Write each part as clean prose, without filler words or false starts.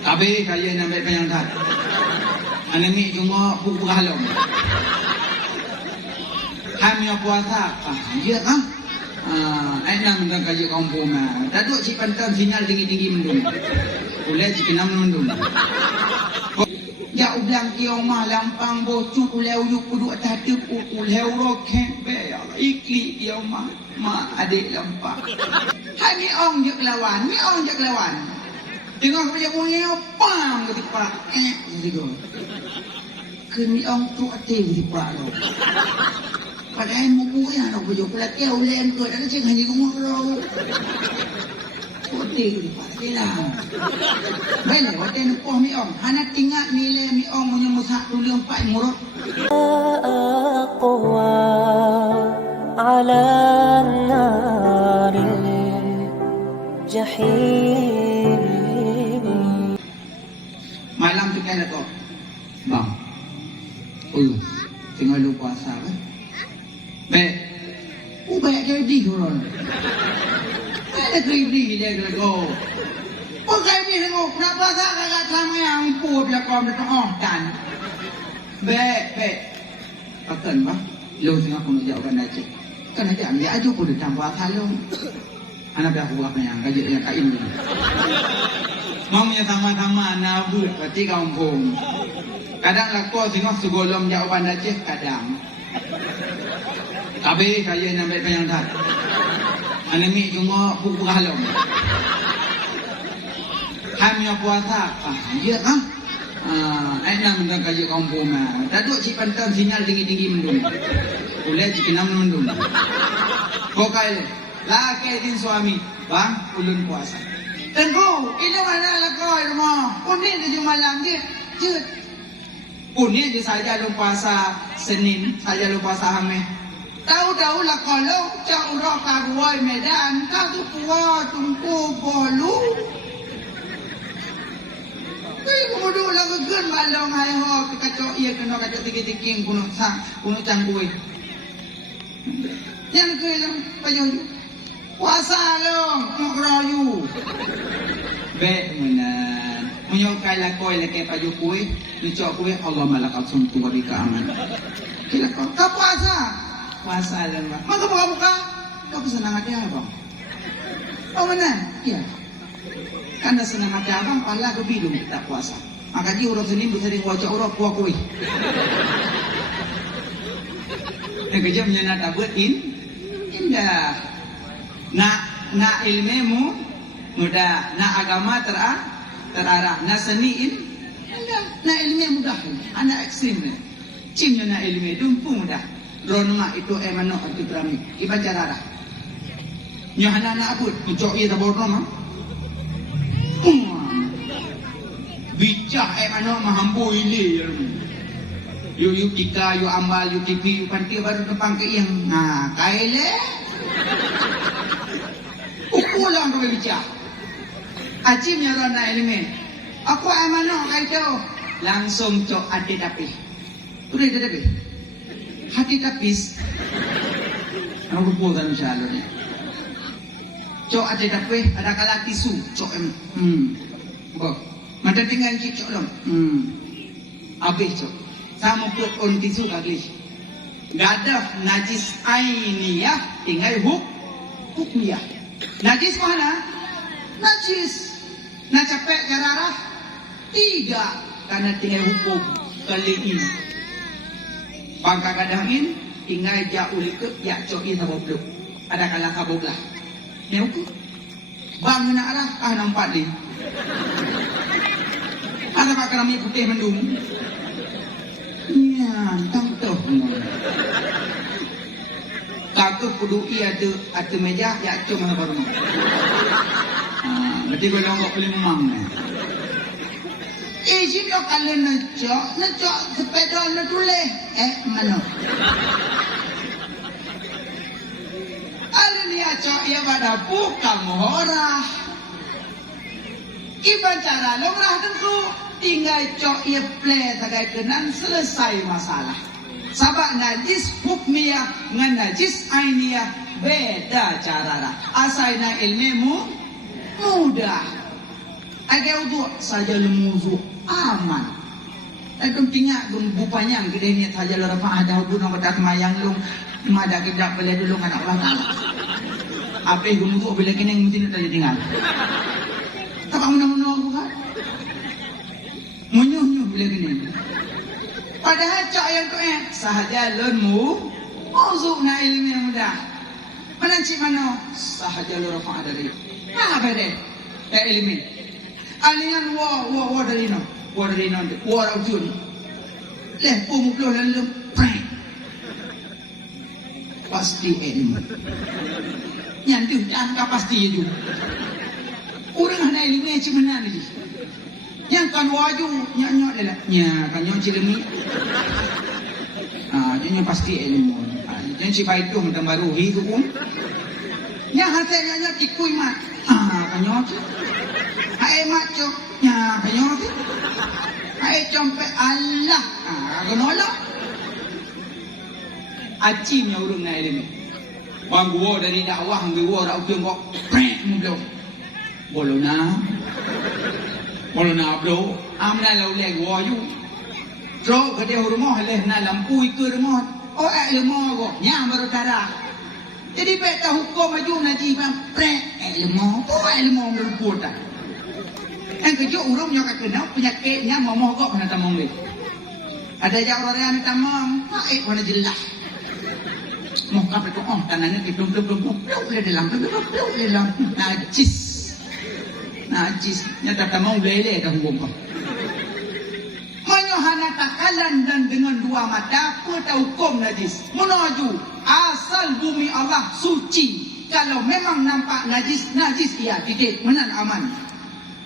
Tapi kaya nak baik yang dah. Anemi cuma buku halom. Kami puasa, dia kan? Enam dan kaji kampung mah. Taduk si pantan sinyal tinggi-tinggi mendung. Boleh si kenam mendung. Ya ulang kiau mah lampang bocuk uleu yuk kudu tadi uleu roket be ikli kiau mah adik lampang. Hai ni ong je kelawan, ni ong je kelawan. Tengok kerja punya pang ketika gitu. Kini ong tu ati ketika lo. Padahal muku yang nak kerja pula kiau len ke ada cing hanya ngomong lo. Ati ketika hilang. Baik, waktu ni poh mi ong. Anak tinggal nilai mi ong punya musak dulu empat murut. Aqwa ala nari jahim. Malam tu kan tu, bang, tengah lu puasa kan? Baik, baik jadi korang. Ada kerja dia kerja. Pakai ni tengok, nak puasa kakak sama yang pun belakang belakang dan. Baik. Akan bah, lu tengah pun jawabkan aja. Kan aja ambil aja pun datang puasa lu. Anak dah buat yang kerja yang kain ni. Mamanya sama-sama nabut berarti kampung. Kadang lakau tengok segolom jawapan aja kadang. Tapi kaya nak baik yang dah. Anemi cuma buku halom. Kami puasa, dia kan? Enam dan kaji kampung mah. Taduk si pantan sinyal tinggi-tinggi mendung. Boleh si kenam mendung. Pokai laki din suami, bang ulun puasa. Tengku, ini mana lakau rumah? Kuning di malam dia, cut. Kuning je saja lu puasa Senin, saja lu puasa Hamis. Tahu-tahu lah kalau cak urok karuai Medan, kau tu puas tunggu bolu. Kemudian lagu gun balong hai ho kacau ia kena kacau tiking-tiking kuno cangkui. Yang ke yang payu puasa long ngorayu. Baik menan. Menyokai lakoi leke payu kui, dicok kui Allah malakal suntu wa bika aman. Kila kau puasa. Puasa lang ba? Magbuka. Kau senang hati abang. Oh mana? Ya. Karena senang hati abang, pala ke bidung tak puasa. Maka dia urut sini bisa diwajah urut kuah kuih. Yang kerja menyenat abut indah. Nak ilmemu mudah, nak agama terarah, nak seniin indah, nak ilmu mudah. Anak ekstrim ni. Cimnya nak ilmu dumpu mudah. Ronma itu emano anti prami. Iba carara. Nyohana nak abut, ucok ia tabor Roma. Bicah emano mahampu ini. Yu kita, yu ambal, yu kipi, yu panti baru depan ke yang. Nah, kaile. Ukulang kau bicah. Acimnya rona ilmu. Aku emano kaito. Langsung cok ade tapi. Udah tapi. Hati tapis. Ano rupo kan masyalo niya. Cok ada dapwe, ada kala tisu. Cok Bok. Madatingan cik cok lang. Abis cok. Sama put on tisu kaglis. Gadah najis ainiyah tinggal hukmiyah. Najis mana? Najis. Nak capek jararah? Tidak. Karena tinggal hukum kali ini. Bangka kadangin tinggal jauh ikut ya coki tabobluk. Ada kalah kaboblah. Ni uku. Bang nak arah nampak ni. Ada pak kerami putih mendung. Ya, tangtuh. Kau kudu ia ada meja ya cuma baru. Berarti kau nongok beli memang ni. Sino kalau necok sepeda nak tulis mana? Ada ni acok ia pada buka morah. Iban cara lorah tentu tinggal cok ia play sagai kenan selesai masalah. Sabak najis hukmiyah dengan najis ainiyah beda cara lah. Asal na ilmu mudah. Ada wudu saja lemuzu aman. Ada tinggal bupanya gede ni saja le rafa ada wudu nak dak mayang lung mada kedak boleh dulu anak Allah Taala. Apa wudu bila kini mesti nak tinggal. Tak mana-mana bukan. Munyuh-nyuh bila kini. Padahal cak yang tu sahaja lenmu mauzu na ilmu yang mudah. Mana cik mana sahaja le rafa dari. Apa dia? Tak ilmu. Alian wa dari no rajul leh pumuklo lalu prank pasti ilmu nyantu angka pasti itu orang hana ilmu macam mana ni yang kan waju nyok dah nya kan nyok cilemi dia pasti ilmu yang si baik tu macam baru hidup pun yang hasilnya tikui mat kan nyok hai maco nya kanyo ti hai compe Allah gonolo aci nya urung na ile ni bang gua dari dakwah gua ra upiong kok prek mublo bolona bro amna lau le gua yu tro ke dia rumah leh na lampu ke rumah rumah gua nya baru tara jadi beta hukum maju naji bang prek rumah rumah berpura yang kejuk urung yang kena penyakitnya mau mogok mana tamong ni. Ada jauh orang yang tamong, baik mana jelas. Mau kape tu tangannya di belum le dalam najis. Nyata tamong lele dah hukum. Menyohana takalan dan dengan dua mata peta hukum najis. Menuju asal bumi Allah suci. Kalau memang nampak najis ia titik menan aman.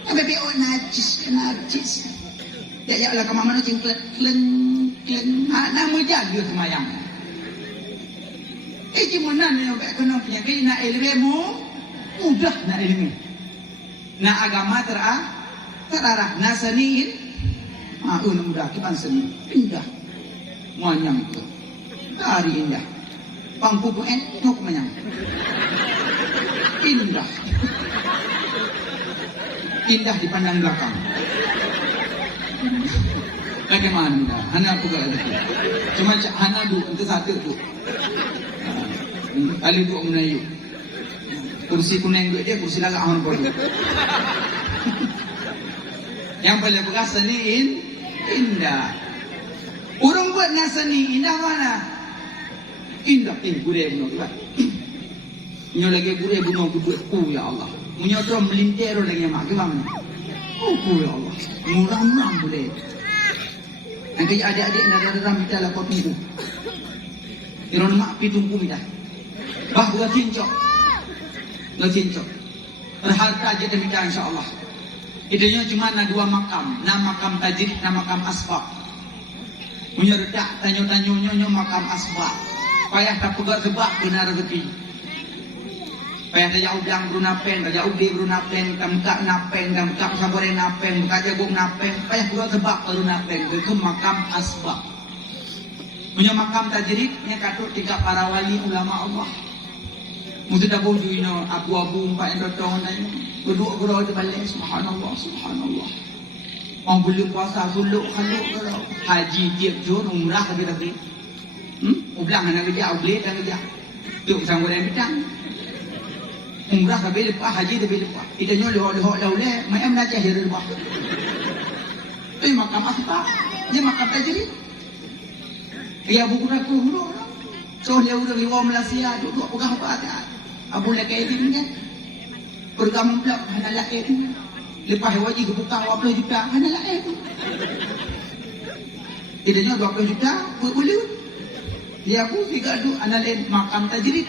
Tapi najis. Ya lah kemana mana cingklen. Nama jaga semayang. Cuma ni nak kena penyakit nak ilmu mudah nak ilmu. Nak agama terarah. Nak seniin mudah kipan seni indah. Muanyang itu dari indah. Pangku tu nok manyang. Indah dipandang belakang. Bagaimana? Hana aku gak ada. Cuma hana du itu satu tu. Kali du menayu. Kursi kuning dia kursi lagak aman bodoh. Yang paling bekas seni indah. Urung buat nasani indah mana? Indah gurih bunuh. Nyo lagi gurih bunuh buat ya Allah. Menyodrom melintir lagi mak ke bang. Ya Allah. Murah boleh. Nanti adik-adik nak dalam kita lah kau tunggu. Iron mak pi tunggu kita. Bah gua cincok. Berharta aja demi kita insya-Allah. Idenya cuma ada dua makam, nama makam tajrid, nama makam asbab. Menyeredak tanyo-tanyo makam asbab. Payah tak pegat sebab benar rezeki. Payah dah jauh bilang berunapen, dah jauh dia berunapen, buka napen, buka sabore napen, buka jagung napen. Payah pula sebab berunapen, itu makam asbab. Punya makam tajrid, ni katut tiga para wali ulama Allah. Mesti dah bodoh ini, abu-abu empat yang datang ni. Berdua gurau itu balik, subhanallah. Orang belum puasa, suluk, kalau haji tiap jun, umrah tapi. Ubilang anak kerja, ublit dan kerja. Tuk sanggup yang bidang. Umrah kabel lepas, haji kabel lepas. Kita nyolok lauleh, mai am najah hari lepas. Tu makam asbab, dia makam tajrid. Ya buku aku huruf. So dia udah liwa Malaysia duduk pegang apa tak. Abu lekai ini kan. Bergamam pula hana lae tu. Lepas wajib buka 20 juta hana lae tu. Idenya 20 juta boleh. Dia pun tiga du analin makam tajrid.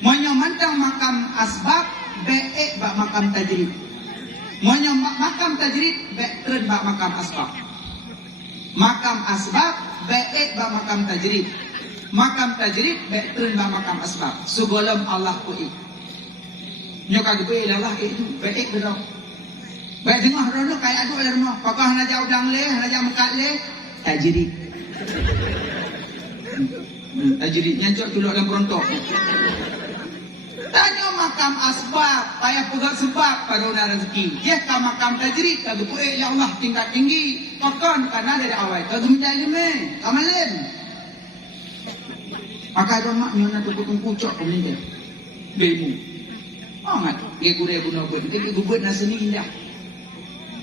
Monya mantang makam asbab baik bak makam tajrid. Monya makam tajrid baik tren bak makam asbab. Makam asbab baik bak makam tajrid. Makam tajrid baik tren bak makam asbab. Sebelum Allah kui. Nyo kagak kui Allah itu baik betul. Baik tengah rono kayak adu rumah. Pakah hana jauh dang le, hana jauh mekat le. Tajrid. Tajrid nyancok tuluk dalam perontok. Tanya makam asbab, payah pegang sebab baru nak rezeki. Dia kan makam tajrid, kagak puik ya Allah tingkat tinggi. Pakon karena dari awal kagak minta ilmu, kamalin. Maka ada maknya nak tukung pucuk peminta. Bemu. Angat, dia gurau guna buat, dia buat nasi ni indah.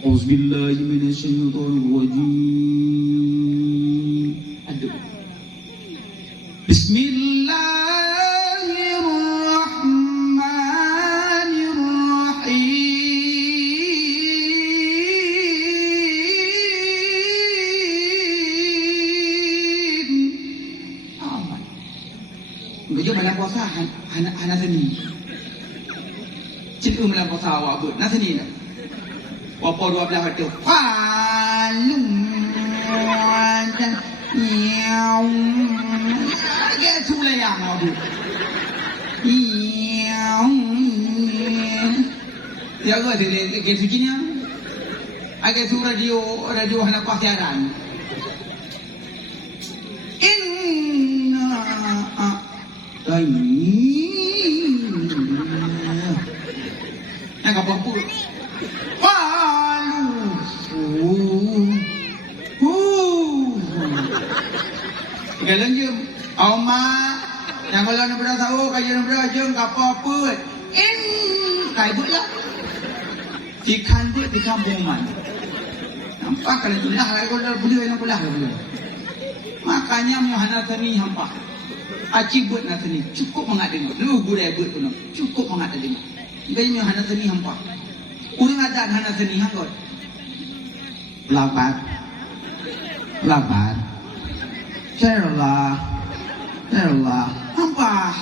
Auzubillahiminasyaitonirrajim. Aduh. Bismillahirrahmanirrahim. Amat. Begitu malam puasa, anak seni. Cerita malam puasa awak buat, nasi ni tak? Wapa 12 waktu. Palung dan nyau. Agak sulai yang aku. Nyau. Ya aku ada ke sucinya. Agak su radio anak siaran. Inna nak apa pun. Galang je, awak yang kalau nak berasa tahu kajian berasa kapal apa? Kai buatlah. Ikan buat di kampung mana? Nampak kalau tu lah, kalau boleh nak pulah boleh. Makanya Muhammad tadi hampa. Aci buat nak tadi cukup mengadeng. Lu gurau buat tu nak cukup mengadeng. Gaya Muhammad tadi hampa. Urang ada Muhammad tadi hanggot. Lapat. Cerlah. Hampa.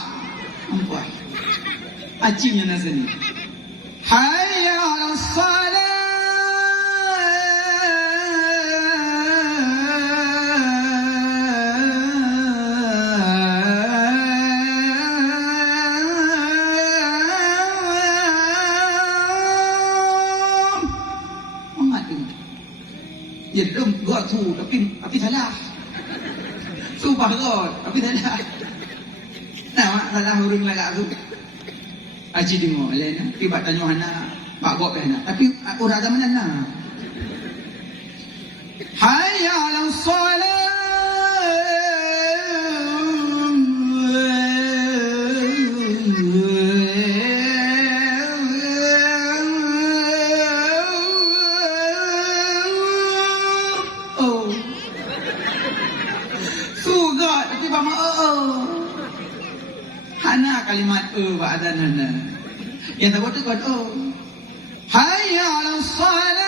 Acimnya nasani. Hayya 'alas salat. Jadi gua tu tapi salah. Sumpah God, tapi salah. Nah, salah hurung lagak tu. Aji dengar lain tiba tanya hana pak gop hana. Tapi aku rasa mana. Hayya 'alas salat. Hana kalimat ba'dan hana. Yang tak betul kan hayya 'alas salat.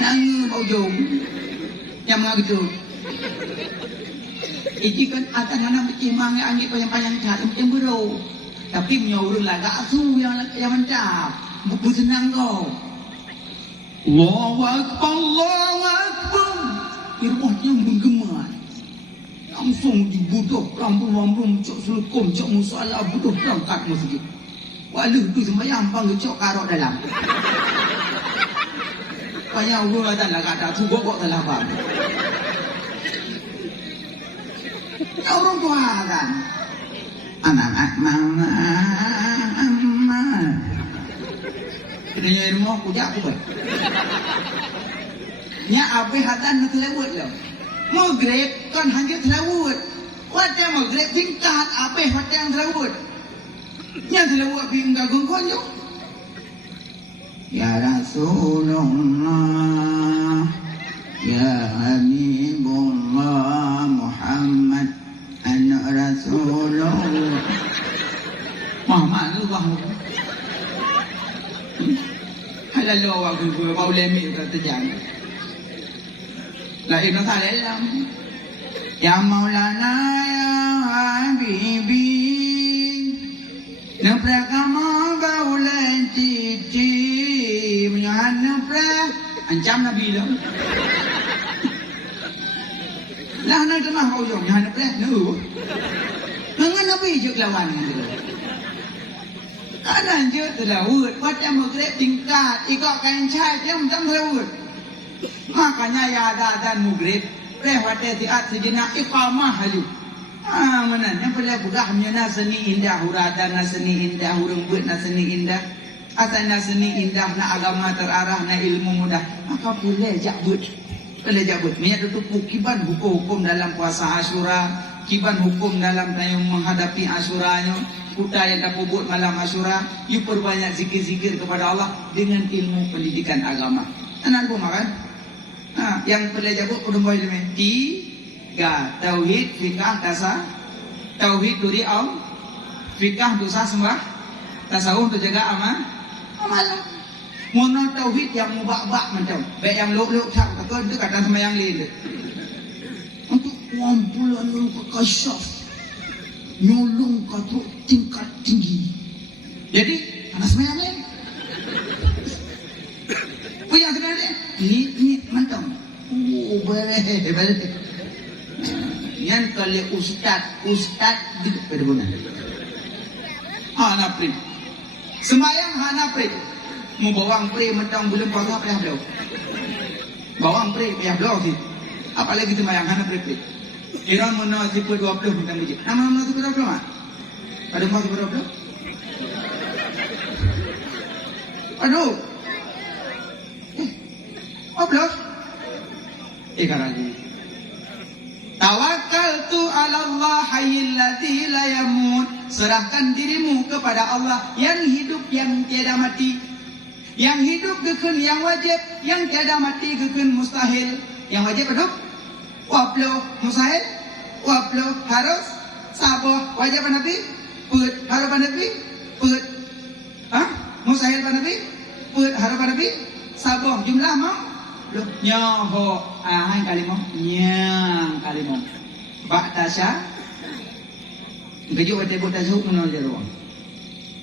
Nang bau jom yang mengagedut. Iki kan akan hana bercimang angin panjang-panjang tak macam bero. Tapi menyorong lagak asu yang mantap. Buku senang kau. Allahu Akbar. Irwahnya menggema. Langsung dibutuh rambung cok sulukum cok musalah butuh berangkat masjid. Walau tu sembahyang panggil cok karok dalam. Banyak orang ada lah kata tu gok telah bang. Orang tua kan. Anak mana. Kedanya rumah kujak aku ber. Nya abe hatan nak lewat lah. Maghrib kan hanya lewat. Wajah maghrib tingkat abe hatan lewat. Nya lewat bingga gongkonyo. Ya Rasulullah, ya Habibullah Muhammad anak Rasulullah. Muhammad Allah. Lalu awak gua bau lemik kata jangan. La ibn Salam. Ya Maulana ya Habibi. Nafra kama gaulan titi. Menyohan nafra. Ancam Nabi lah. Lah nak tengah kau jom. Menyohan nafra. Dengan Nabi je kelawan. Kadang je terlaut, macam maghrib tingkat, ikut kain cat je macam terlaut. Makanya ya ada mugrib lewat tiat sejina iqamah haju. Mana yang boleh buka hamnya seni indah huradana seni indah hurung buat seni indah asana seni indah na agama terarah na ilmu mudah maka boleh jabut minyak tutup kiban hukum dalam puasa Asyura kiban hukum dalam tayung menghadapi Asyuranya kuda yang dapat buat malam Asyura you perbanyak zikir-zikir kepada Allah dengan ilmu pendidikan agama anak pun makan yang boleh jabut udah boleh tiga tauhid fikah dasar tauhid duri am fikah dosa sembah tasawuf untuk jaga amal mono tauhid yang mubak-bak macam baik yang luk-luk tak takkan itu kata sama yang lain untuk kumpulan yang kasyaf nyolong ke tingkat tinggi jadi anak sama yang lain punya sebenarnya ini macam boleh yang kali ustad gitu pada guna hana pri sembayang hana pri mau bawang pri mentang belum pakai payah beliau bawang pri payah beliau sih apalagi sembayang hana pri kira mana tipe 20 mentang biji nama tipe 20 mah ada mau tipe 20 aduh belas lagi tawakkaltu 'ala Allah hayyil ladzi la yamut serahkan dirimu kepada Allah yang hidup yang tiada mati yang hidup gekeun yang wajib yang tiada mati gekeun mustahil yang wajib hidup waplo mustahil waplo harus saboh wajib nabi peut harus nabi peut mustahil nabi peut harus nabi saboh jumlah mau nyoho hai kalimah nyang kalimah bak tasya gejo tebut tasuk menol jero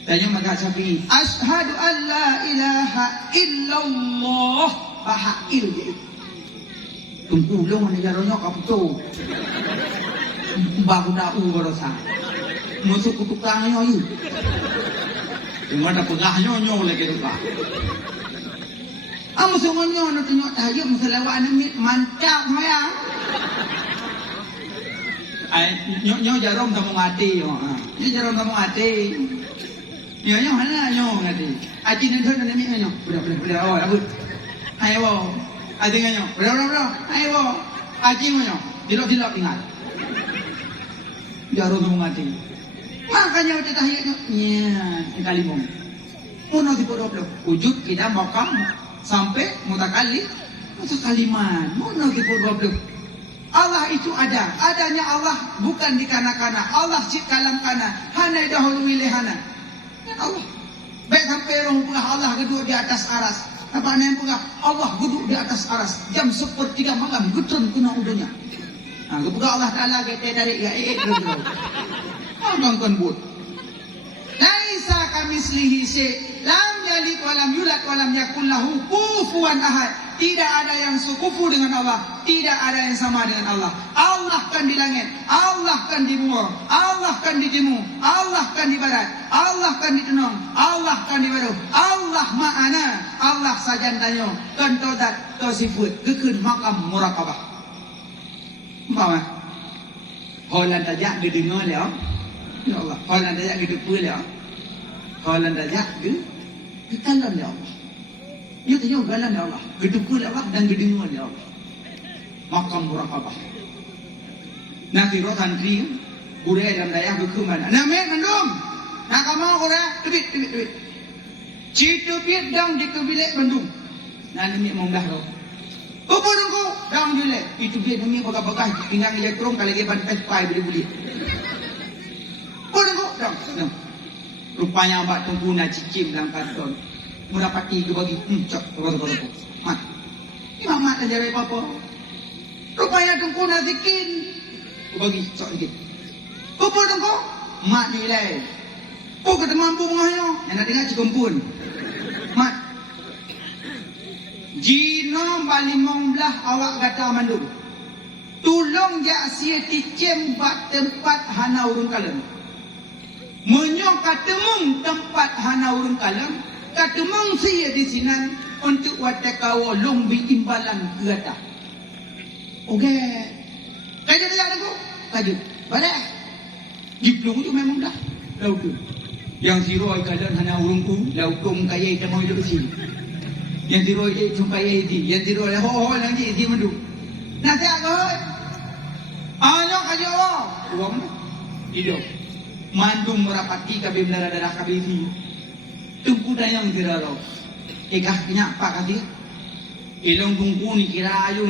tanya maka sapi asyhadu an la ilaha illallah bahail tunggu long ni jaro nyok kapto bagu da u gorosa musuh kutukang nyoyu ada pegah nyonyo lagi tu pak Amu semuanya nak tengok tahajud masa lewat amit mantap mayang. Nyo jarum tamu mati yo. Nyo jarum tamu mati. Nyo mana nyo ngati. Aji nan thon nan mi nyo. Budak oh abut. Ayo wo. Adi nyo. Budak. Ayo wo. Aji nyo. Dilok ingat. Jarum tamu mati. Makanya udah tahajud nya kali mong. Uno tipo 20. Wujud kita makam sampai mutakallif kalimat mana tipu 20 Allah itu adanya Allah bukan dikana-kana Allah cip kalam kana hana dahulu wilihana Allah baik sampai orang pula Allah duduk di atas aras apa yang pula Allah duduk di atas aras jam 1:03 malam gutun kena udunya kebuka Allah Ta'ala kita dari kan but laisa kamislihi syai' lam yalid wa lam yulad wa lam yakul lahu kufuwan ahad. Tidak ada yang sekufu dengan Allah, tidak ada yang sama dengan Allah. Allah kan di langit, Allah kan di bumi, Allah kan di timur, Allah kan di barat, Allah kan di tenung, Allah kan di baru. Allah ma'ana, Allah sajan tanyo, kan todat to sifut, gekeun makam muraqabah. Umpama Holland tajak gedengar leo. Ya Allah, Holland tajak gedepul leo. Holland tajak gekalan ya Allah. Ya tahu galan ya Allah. Gedepul ya Allah dan gedengar ya Allah. Makam muraqabah. Nanti rotan tri ure dan daya gekuman. Namen nandum. Nak kamau ure tebit. Citupit dang di kebilik Bandung. Nah demi monggah ro. Apa nunggu dang jule. Itu dia demi bagah-bagah tinggal elektron kali ge ban pai beli-beli. Apa nunggu dang. Rupanya abak tunggu nak cicim dalam karton. Mendapati ke bagi cok rokok. Mat. Ini mat aja dari apa? Rupanya tunggu nak zikin. Ke bagi cok dikit. Apa tunggu? Mat nilai. Oh kata mampu mengahnya. Yang nak dengar cikumpun. Mat. Jino balimong belah awak gata mandung. Tulong jak sia ticem bat tempat hana urung kalem. Menyong katemung tempat hana urung kalem. Katemung sia di sinan untuk watakawa lumbi imbalan gerata. Okey. Kaya dia aku. Kaju. Balik. Diplong tu memang dah. Lalu tu. Yang siroi kadan hana urungku, laukum kaya ita mau hidup sini. Yang siroi dia kaya idi, yang siroi ho lagi idi mandu. Nanti aku. Ayo kajo. Uang hidup. Mandum merapati kabe darah kabe ini. Tunggu dayang diraro. Ikah kenyak pak kati. Ilong tunggu ni kira ayu.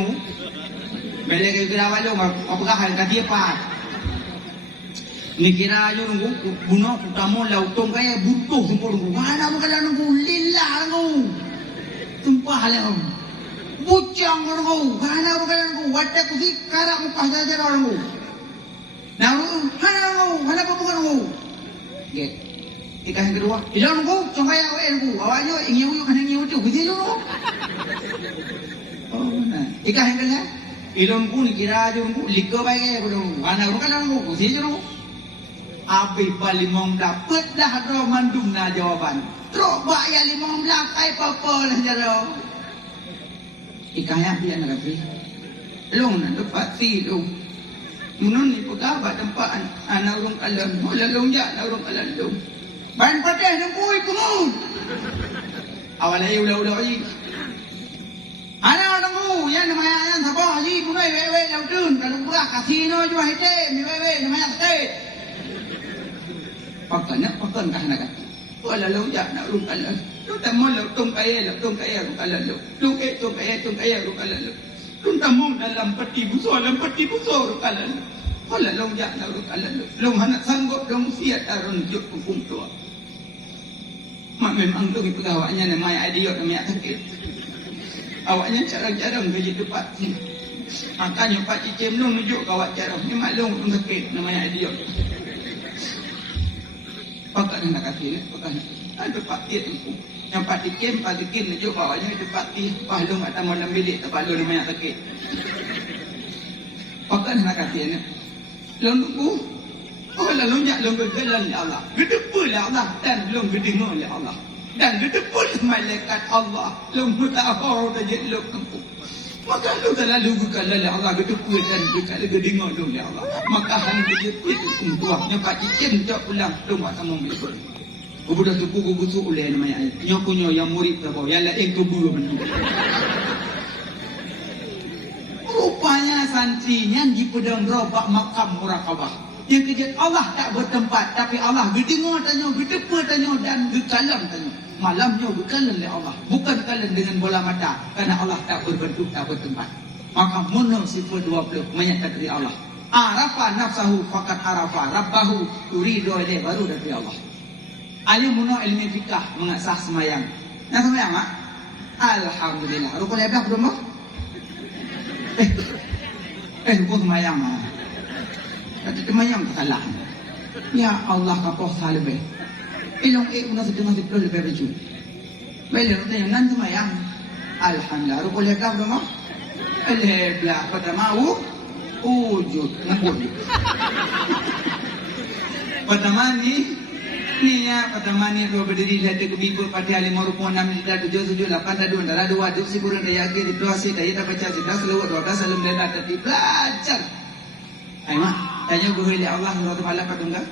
Bele kira ayu apakah hal kati apa? Ni kira ayu nunggu bunuh utama lautong kaya butuh sempur nunggu. Mana mo kala nunggu lillah nunggu. Tumpah hal bucang nunggu. Mana mo kala nunggu wadah kusi karak mo pasajar nunggu. Nah, mana apa bukan nunggu? Get. Ikan yang kedua, ilang nunggu, congkaya ko nunggu. Awaknya ingin uyuk kan ingin uyuk, bisa nunggu. Oh, nah. Ikan yang kedua, ilang nunggu ni kira aja nunggu, likau baik ko nunggu. Mana bukan nunggu, bisa nunggu. Abi palimong dapat dah ro mandum na jawaban. Teruk bak ya limong lakai apa lah jaro. Ikan yang dia nak kata. Long nak dapat si long. Munun ni pegawai tempat anak urung kalam. Mula long jak anak urung kalam long. Bahan patah nunggu ipungun. Awalnya ulah-ulah lagi. Anak nunggu yang namanya yang sabah lagi. Punai wewe lautun. Kalau buah kasino jual hitam. Wewe namanya sakit. Pakan kah nak kata. Wala long jak nak urung kalam. Lu tamu lautong kaya urung kalam long. Lu tong kaya urung kalam long. Lu tamu dalam peti busur urung kalam long. Wala long jak nak urung kalam long. Long anak sanggup long siat arun juk hukum tua. Mak memang tu pegawainya namanya idiot namanya sakit. Awaknya jarang-jarang kerja tempat ni. Makanya Pak Cicim lu nunjuk kawat jarang. Ni maklum tu sakit namanya idiot. Pakat nak kasih ni, pakat. Ada Pak Cicim. Yang Pak Cicim nunjuk kawatnya tempat ni. Pak lu tak mau dalam bilik tempat lu namanya sakit. Pakat nak kasih ni. Lu nunggu. Oh lalu nyak long gegelan oleh Allah. Gedepul oleh Allah dan long gedengar oleh Allah. Dan gedepul malaikat Allah. Long mutahar tajid long tempuh. Maka lu terlalu gegelan oleh Allah gedepul dan gedengar oleh Allah. Maka hanya tajid itu kumtuahnya Pak Cicim jauh pulang long buat sama mikul. Kubudah tuku kubusu oleh namanya. Nyokunyo yang murid tahu yang lain kubur mendu. Rupanya santrinya di pedang robak makam murakabah. Yang kejut Allah tak bertempat, tapi Allah gedengar tanya, gedepa tanya dan gekalam tanya. Malamnya gekalam oleh Allah, bukan kalam dengan bola mata, karena Allah tak berbentuk, tak bertempat. Maka munul sifat 20 menyatakan dari Allah. Arafa nafsahu fakat arafa rabbahu turidu ilaih baru dari Allah. Alim munul ilmu fikah mengasah semayang. Yang semayang mak? Alhamdulillah. Rukun ibadah belum mak? Rukun semayang mak. Kata temayang salah. Ya Allah kapok salbe. Ilong una setengah lebih baju. Bela nanti yang nan temayang. Alhamdulillah. Rukun lekap dong. Alhamdulillah. Pada mau wujud ngubur. Pertama ni ya pertama ni dua berdiri hati kebibu pada alim rukun 6 7 7 8 2 darah 2 si kurang daya ke situasi daya tak baca cerita selalu 12 salam dan tadi belajar. Ayo tanya boleh oleh Allah SWT apa tunggal?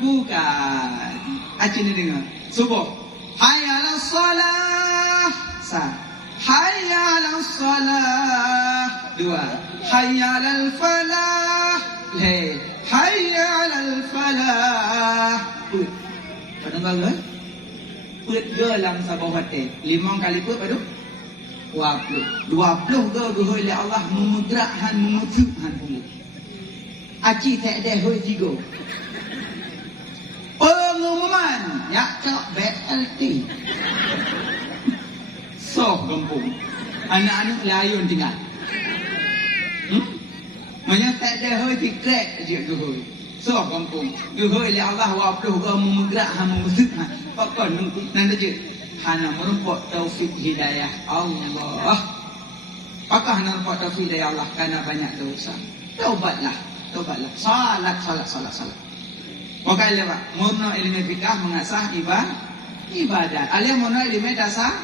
Bukan. Acik ni dengar. Subuh. Hayya 'alas salah. Hayya 'alas salah. 2. Hayya 'alal falah. Hayya 'alal falah. Padahal kan? Put gelang sabah hati. 5 kali put padu. 20 ke oleh Allah memudrakkan memudrakkan pula. Aci tak ada hoi 3. Pengumuman ya cak BLT. Soh kampung. Anak-anak layun tinggal. Manya tak ada hoi tikrek je ke hoi. Soh kampung. Ke hoi oleh Allah 20 ke memudrakkan memudrakkan. Pakon nanti je. Hana merumput taufik hidayah Allah. Apakah hana merumput taufik hidayah Allah? Karena banyak dosa. Taubatlah. Salat. Maka lepas murna ilmu fikah mengasah ibadat. Alia mono ilmu dasar.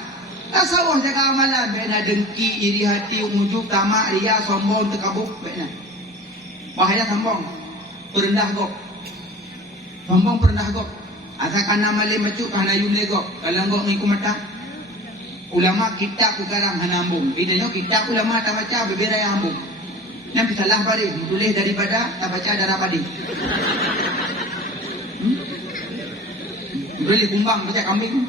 Tasawuf jaga amalan. Bena dengki, iri hati, ujub, tamak, ria, sombong, tekabuk. Bena. Bahaya sombong. Perendah gok. Sombong perendah gok. Asal kana malay macuk kana yule gok. Kalau gok ngiku mata. Ulama kita kugarang hanambung. Idanya kita ulama tak baca berbeza yang ambung. Yang salah bari, tulis daripada tak baca darah badi. Beli kumbang baca kambing.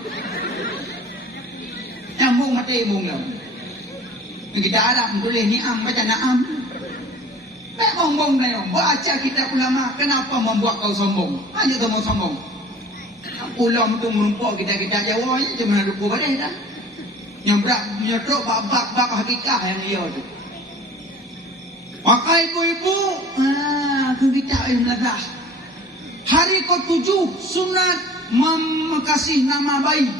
Nyambung mati bung ya. Kita Arab tulis ni'am baca na'am. Bong-bong na yun. Baca kita ulama, kenapa membuat kau sombong? Hanya tu mau sombong. Ulam tu menumpuk kita Jawa je, cuma lupa badai dah. Nyebrok bak hakikah yang dia tu. Maka ibu-ibu, kita melazah. Hari ke-7 sunat memekasih nama bayi.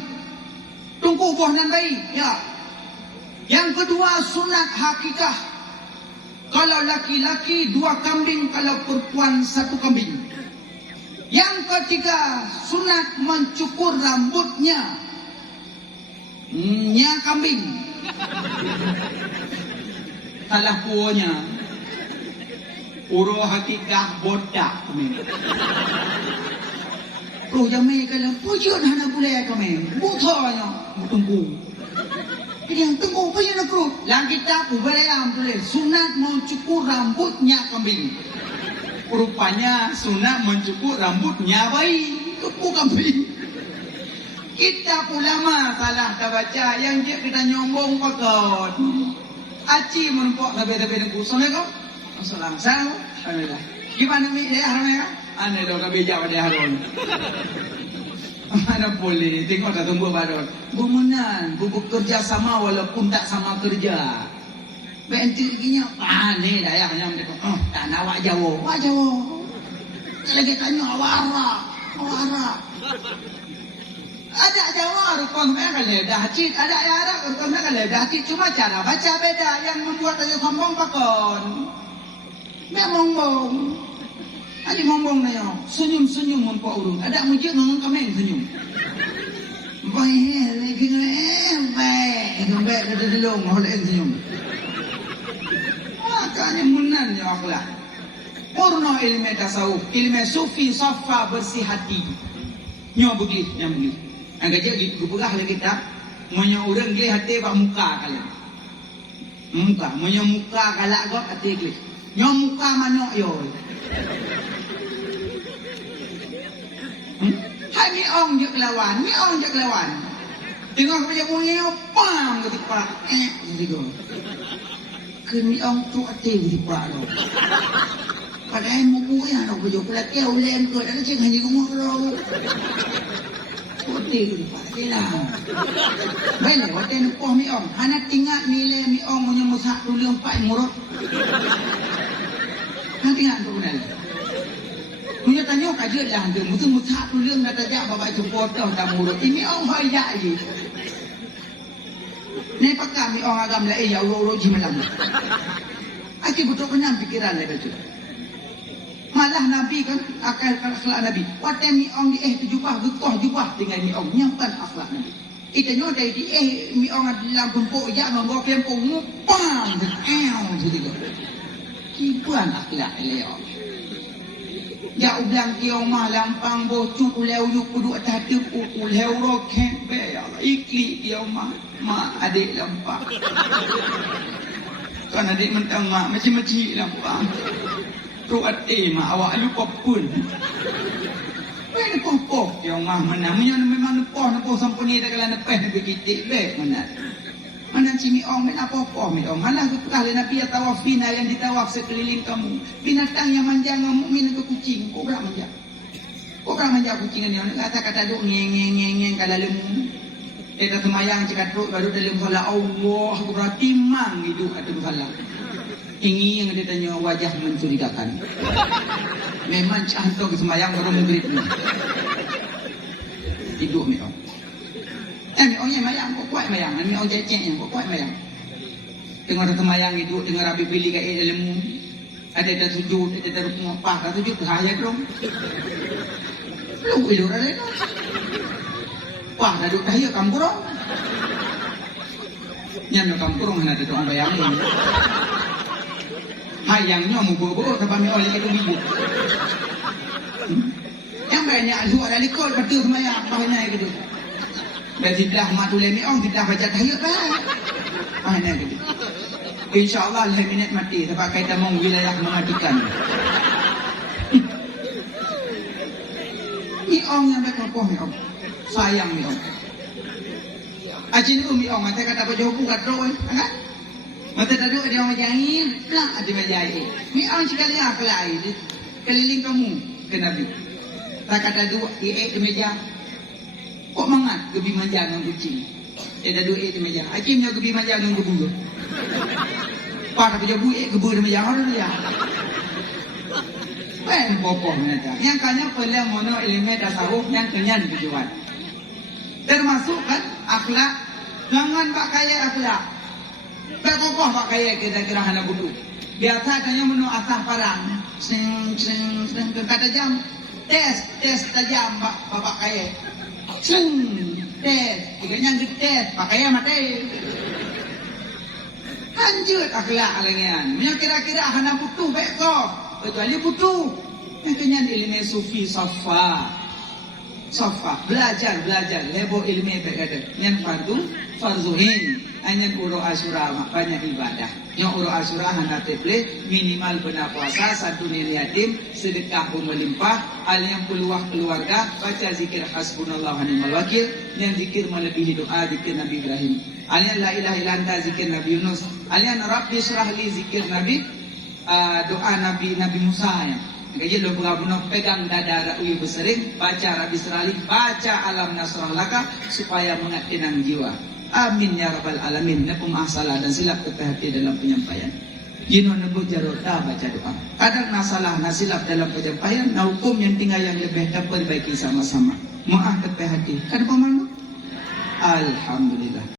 Tunggu bohnan bayi, ya. Yang kedua sunat hakikah. Kalau laki-laki 2 kambing, kalau perempuan 1 kambing. Yang ketiga sunat mencukur rambutnya. Nya kambing. Salah puanya. Uro hakikah bodak kami. Roh jamai kalau pujud hana boleh kami. Buthanya tunggu. Jadi yang tunggu apa yang nak roh? Lang kita ubayam boleh. Sunat mencukur rambutnya kambing. Rupanya sunat mencukur rambutnya bayi. Itu kambing. Kita ulama salah tak baca yang dia kita nyombong pakot. Aci menumpuk lebih-lebih nunggu. Assalamualaikum. Assalamualaikum. Alhamdulillah. Gimana mi dia harumnya? Ane dah kabija pada harum. Mana boleh tengok tak tunggu baru. Bumenan, bekerja sama walaupun tak sama kerja. Benci ginya pane dah ya hanya mereka. Tak nak awak Jawa. Awak Jawa. Lagi tanya awak. Ada Jawa rukun mereka dah cik, ada Arab rukun mereka dah cik, cuma cara baca beda yang membuat saya sombong pakon. Memang bong. Ada ngomong na yo, senyum-senyum mun po urung. Ada mujud nang kameng senyum. Baik lagi baik. Baik ada delong holek senyum. Makanya munan ya akhlak. Purno ilmu tasawuf, ilmu sufi safa bersih hati. Nyo begitu, yang begitu. Angkat je gitu begah lagi kita. Munyo urang ge hati bak muka kali. Muka, munyo muka galak gok hati ge. Nyo muka manok yo. Hai mi ong je kelawan. Tengok kerja bunyi pam ketika gitu. Kini ong tu hati ketika lo. Padahal muku ya lo kerja pula kau len ke ada ceng hanya kamu lo. Hati ketika lah. Baik, hati ni poh mi ong. Hana tinggal nilai mi ong punya musak tu liang pak murut. Nanti nak tu kenal. Punya tanya kajian lah tu. Musak tu liang dah tajak bapak jemput tau tak murut. Ini ong hoyak je. Ni pakam mi ong agam lah ya uro jimalam. Aki betul kenyang pikiran lah betul. Malah Nabi kan akhlak Nabi. Waktu mi ong di tu jubah gekoh jubah tinggal mi ong nyampan akhlak Nabi. Kita nyodai di mi ong dalam gempuk ya ngomong kempuk ngupang gitu. Kibuan akhlak leong. Ya ulang kiomah lampang bocuk uleu yuk kudu ataduk uleu rokem be ya Allah ikli kiomah mak adik lampang. Kan adik mentang mak macam-macam lampang. Tu ati mak awak lupa pun. Ini pokok kiomah mana memang nepoh sampuni dah kalau nepeh nak kitik be mana. Mana cimi ong men apa-apa mi ong. Halah kekal Nabi tawaf bina yang ditawaf sekeliling kamu. Binatang yang manja ngamuk min ke kucing. Kau pula manja. Kau pula manja kucing ni. Kata-kata duk ngeng kalau lemu. Kita semayang cekat duk baru dalam salat Allah. Aku berarti mang hidup atau salat. Ini yang dia tanya wajah mencurigakan. Memang cantik semayang baru maghrib ni. Hidup mi ong. Mi ong yang mayang, kok kuat mayang. Mi ong cecek yang kok kuat mayang. Tengok ada semayang hidup, tengok Rabi pilih kat ilmu. Ada sujud, ada rukun apa, kat sujud bahaya dong. Lu hidup ada tu. Wah, dah duduk dahaya kampurong. Nyam kampurong hana duduk orang bayangin. Hayangnya mau bobo tapi oleh itu bibu. Yang banyak luar dari kol betul semaya banyak gitu. Bertidak matulemi ong tidak baca tahiyat lah. Banyak gitu. InsyaAllah minit mati sebab kita mau wilayah mengadikan. Mi ong yang berkokoh mi ong. Sayang mi ong. Ajin mi ong mata kata baju hukum kat roy, kan? Mata dadu dia majain, pelang ada majain. Mi ong sekali akhlak ini keliling kamu ke Nabi. Tak kata dua di meja. Kok mangat gebi manja dengan kucing. Dia dadu di meja. Akimnya gebi manja dengan gebu. Pak baju bu gebu di meja orang dia. Pen bopoh neta. Yang kanya pelai mono ilmu tasawuf yang kenyan tujuan. Termasuk kan akhlak. Jangan pak kaya akhlak. Berkokoh pak kaya kira-kira hana budu. Biasa kanya mono asah parang. Seng kata jam. Tes tajam bapak kaya. Seng tes. Tiganya tes. Pak kaya mati. Lanjut akhlak alengian. Yang kira-kira hana butuh bekok. Kecuali butuh. Itu yang ilmu sufi safa. Belajar. Lebo ilmu berkata. Yang farduhin. Yang uro asyura banyak ibadah. Yang uro asyura hana teple. Minimal benar puasa. Satu yatim. Sedekah pun melimpah. Al yang peluah keluarga. Baca zikir hasbunallah wa ni'mal wakil. Yang zikir melebihi doa. Zikir Nabi Ibrahim. Al yang la ilaha illa anta. Zikir Nabi Yunus. Al yang Rabbi surahli. Zikir Nabi doa Nabi Musa ya. Jadi lo buka pegang dada uyu bersering, baca Rabbi Serali, baca Alam Nasrah Laka supaya mengatinang jiwa. Amin ya rabbal alamin. Nepung masalah dan silap hati dalam penyampaian. Jino nebut jarota baca doa. Kadang nasalah nasilap dalam penyampaian, na hukum yang tinggal yang lebih dapat perbaiki sama-sama. Maaf hati. Kan pemanu? Alhamdulillah.